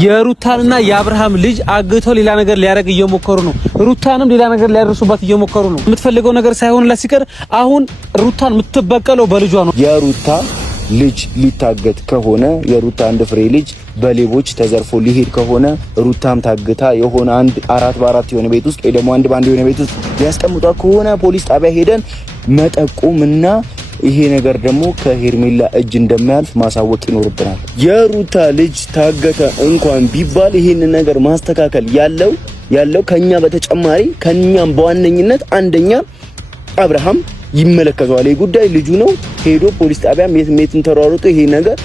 የሩታንና የአብርሃም ልጅ አግተው ሌላ ነገር ሊያረግ እየሞከሩ ነው። ሩታንም ሌላ ነገር ሊያደርሱባት እየሞከሩ ነው። የምትፈልገው ነገር ሳይሆንላት ሲቀር አሁን ሩታን የምትበቀለው በልጇ ነው። የሩታ ልጅ ሊታገት ከሆነ የሩታ አንድ ፍሬ ልጅ በሌቦች ተዘርፎ ሊሄድ ከሆነ ሩታም ታግታ የሆነ አንድ 4x4 የሆነ ቤት ውስጥ ወይ ደግሞ አንድ ባንድ የሆነ ቤት ውስጥ ሊያስቀምጧ ከሆነ ፖሊስ ጣቢያ ሄደን መጠቆምና ይሄ ነገር ደግሞ ከሄርሜላ እጅ እንደማያልፍ ማሳወቅ ይኖርብናል። የሩታ ልጅ ታገተ እንኳን ቢባል ይሄን ነገር ማስተካከል ያለው ከኛ በተጨማሪ ከኛም በዋነኝነት አንደኛ አብርሃም ይመለከተዋል። ይሄ ጉዳይ ልጁ ነው። ሄዶ ፖሊስ ጣቢያም የትም ተሯሩጦ ይሄ ነገር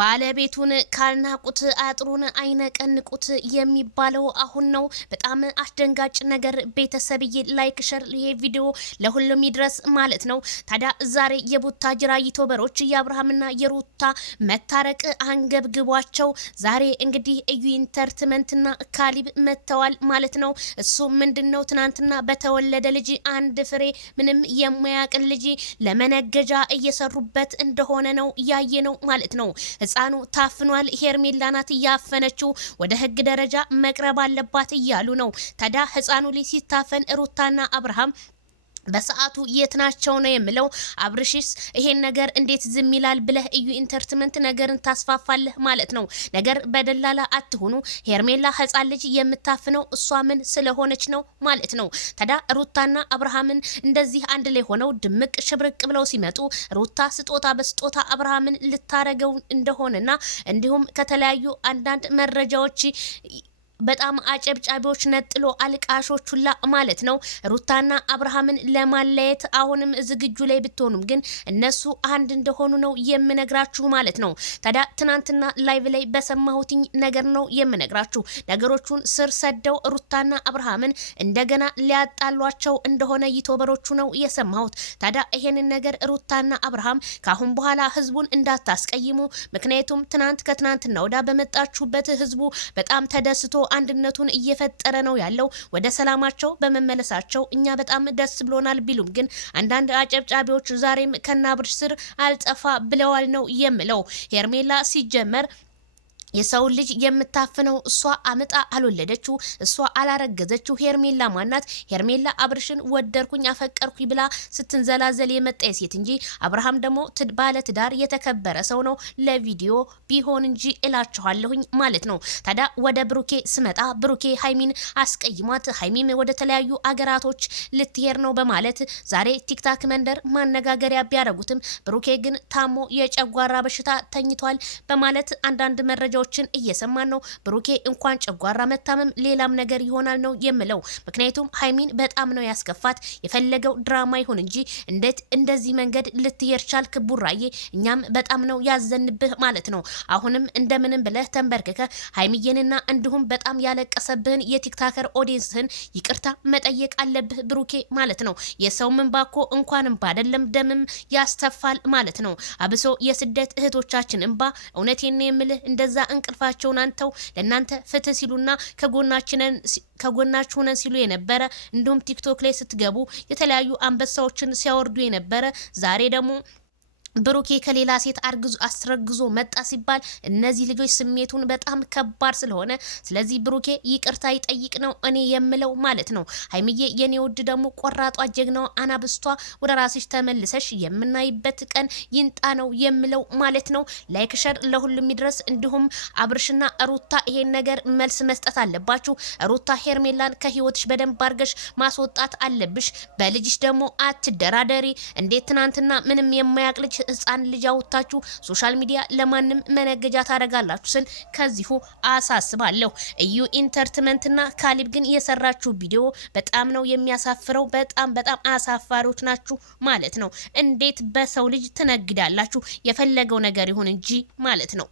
ባለቤቱን ካልናቁት አጥሩን አይነቀንቁት የሚባለው አሁን ነው። በጣም አስደንጋጭ ነገር ቤተሰብዬ፣ ላይክ ሸር ይሄ ቪዲዮ ለሁሉም ይድረስ ማለት ነው። ታዲያ ዛሬ የቡታጅራ ዩቲዩበሮች የአብርሃምና የሩታ መታረቅ አንገብግቧቸው ዛሬ እንግዲህ እዩ ኢንተርቴይንመንትና ካሊብ መተዋል ማለት ነው። እሱ ምንድነው ትናንትና በተወለደ ልጅ አንድ ፍሬ ምንም የማያውቅ ልጅ ለመነገጃ እየሰሩበት እንደሆነ ነው ያየ ነው ማለት ነው። ህፃኑ ታፍኗል። ሄርሜላ ናት ያፈነችው፣ ወደ ህግ ደረጃ መቅረብ አለባት እያሉ ነው። ታዲያ ህፃኑ ልጅ ሲታፈን ሩታና አብርሃም በሰዓቱ የት ናቸው ነው የምለው። አብርሽስ ይሄን ነገር እንዴት ዝም ይላል ብለህ እዩ ኢንተርቴይንመንት ነገርን ታስፋፋለህ ማለት ነው። ነገር በደላላ አትሁኑ። ሄርሜላ ህፃን ልጅ የምታፍነው እሷ ምን ስለሆነች ነው ማለት ነው። ታዲያ ሩታና አብርሃምን እንደዚህ አንድ ላይ ሆነው ድምቅ ሽብርቅ ብለው ሲመጡ ሩታ ስጦታ በስጦታ አብርሃምን ልታረገው እንደሆነና እንዲሁም ከተለያዩ አንዳንድ መረጃዎች በጣም አጨብጫቢዎች ነጥሎ አልቃሾች ሁላ ማለት ነው ሩታና አብርሃምን ለማለየት አሁንም ዝግጁ ላይ ብትሆኑም ግን እነሱ አንድ እንደሆኑ ነው የምነግራችሁ ማለት ነው። ታዲያ ትናንትና ላይቭ ላይ በሰማሁት ነገር ነው የምነግራችሁ። ነገሮቹን ስር ሰደው ሩታና አብርሃምን እንደገና ሊያጣሏቸው እንደሆነ ዩቲዩበሮቹ ነው የሰማሁት። ታዲያ ይሄንን ነገር ሩታና አብርሃም ካሁን በኋላ ህዝቡን እንዳታስቀይሙ፣ ምክንያቱም ከትናንትና ወዳ በመጣችሁበት ህዝቡ በጣም ተደስቶ አንድነቱን እየፈጠረ ነው ያለው። ወደ ሰላማቸው በመመለሳቸው እኛ በጣም ደስ ብሎናል ቢሉም ግን አንዳንድ አጨብጫቢዎች ዛሬም ከናብርሽ ስር አልጠፋ ብለዋል ነው የምለው። ሄርሜላ ሲጀመር የሰው ልጅ የምታፍነው እሷ አመጣ አልወለደችው፣ እሷ አላረገዘችው። ሄርሜላ ማናት? ሄርሜላ አብርሽን ወደርኩኝ አፈቀርኩኝ ብላ ስትንዘላዘል የመጣ ሴት እንጂ አብርሃም ደግሞ ባለ ትዳር የተከበረ ሰው ነው። ለቪዲዮ ቢሆን እንጂ እላችኋለሁኝ ማለት ነው። ታዲያ ወደ ብሩኬ ስመጣ ብሩኬ ሃይሚን አስቀይሟት፣ ሃይሚም ወደ ተለያዩ አገራቶች ልትሄድ ነው በማለት ዛሬ ቲክታክ መንደር ማነጋገሪያ ቢያደርጉትም ብሩኬ ግን ታሞ የጨጓራ በሽታ ተኝቷል በማለት አንዳንድ መረጃ እየሰማን ነው። ብሩኬ እንኳን ጨጓራ መታመም ሌላም ነገር ይሆናል ነው የምለው። ምክንያቱም ሃይሚን በጣም ነው ያስከፋት። የፈለገው ድራማ ይሁን እንጂ እንዴት እንደዚህ መንገድ ልትሄድ ቻልክ ቡራዬ? እኛም በጣም ነው ያዘንብህ ማለት ነው። አሁንም እንደምንም ብለህ ተንበርክከ ሃይሚዬንና እንዲሁም በጣም ያለቀሰብህን የቲክታከር ኦዲየንስህን ይቅርታ መጠየቅ አለብህ ብሩኬ ማለት ነው። የሰው እንባኮ እንኳንም ባደለም ደምም ያስተፋል ማለት ነው። አብሶ የስደት እህቶቻችን እንባ እውነቴን ነው የምልህ እንደዛ እንቅልፋቸውን አንተው ለናንተ ፍትህ ሲሉና ከጎናችሁ ሆነን ሲሉ የነበረ እንዲሁም ቲክቶክ ላይ ስትገቡ የተለያዩ አንበሳዎችን ሲያወርዱ የነበረ ዛሬ ደግሞ ብሩኬ ከሌላ ሴት አስረግዞ መጣ ሲባል እነዚህ ልጆች ስሜቱን በጣም ከባድ ስለሆነ ስለዚህ ብሩኬ ይቅርታ ይጠይቅ ነው እኔ የምለው ማለት ነው። ሃይሚዬ የኔ ውድ ደግሞ ቆራጧ ጀግናዋ አናብስቷ ወደ ራስሽ ተመልሰሽ የምናይበት ቀን ይንጣ ነው የምለው ማለት ነው። ላይክ ሸር ለሁሉም ይድረስ። እንዲሁም አብርሽና ሩታ ይሄን ነገር መልስ መስጠት አለባችሁ። ሩታ ሄርሜላን ከህይወትሽ በደንብ አድርገሽ ማስወጣት አለብሽ። በልጅሽ ደግሞ አትደራደሪ። እንዴት ትናንትና ምንም የማያቅ ልጅ ህፃን ልጅ አውጥታችሁ ሶሻል ሚዲያ ለማንም መነገጃ ታደርጋላችሁ ስል ከዚሁ አሳስባለሁ። እዩ ኢንተርቴይንመንትና ካሊብ ግን የሰራችሁ ቪዲዮ በጣም ነው የሚያሳፍረው። በጣም አሳፋሪዎች ናችሁ ማለት ነው። እንዴት በሰው ልጅ ትነግዳላችሁ? የፈለገው ነገር ይሁን እንጂ ማለት ነው።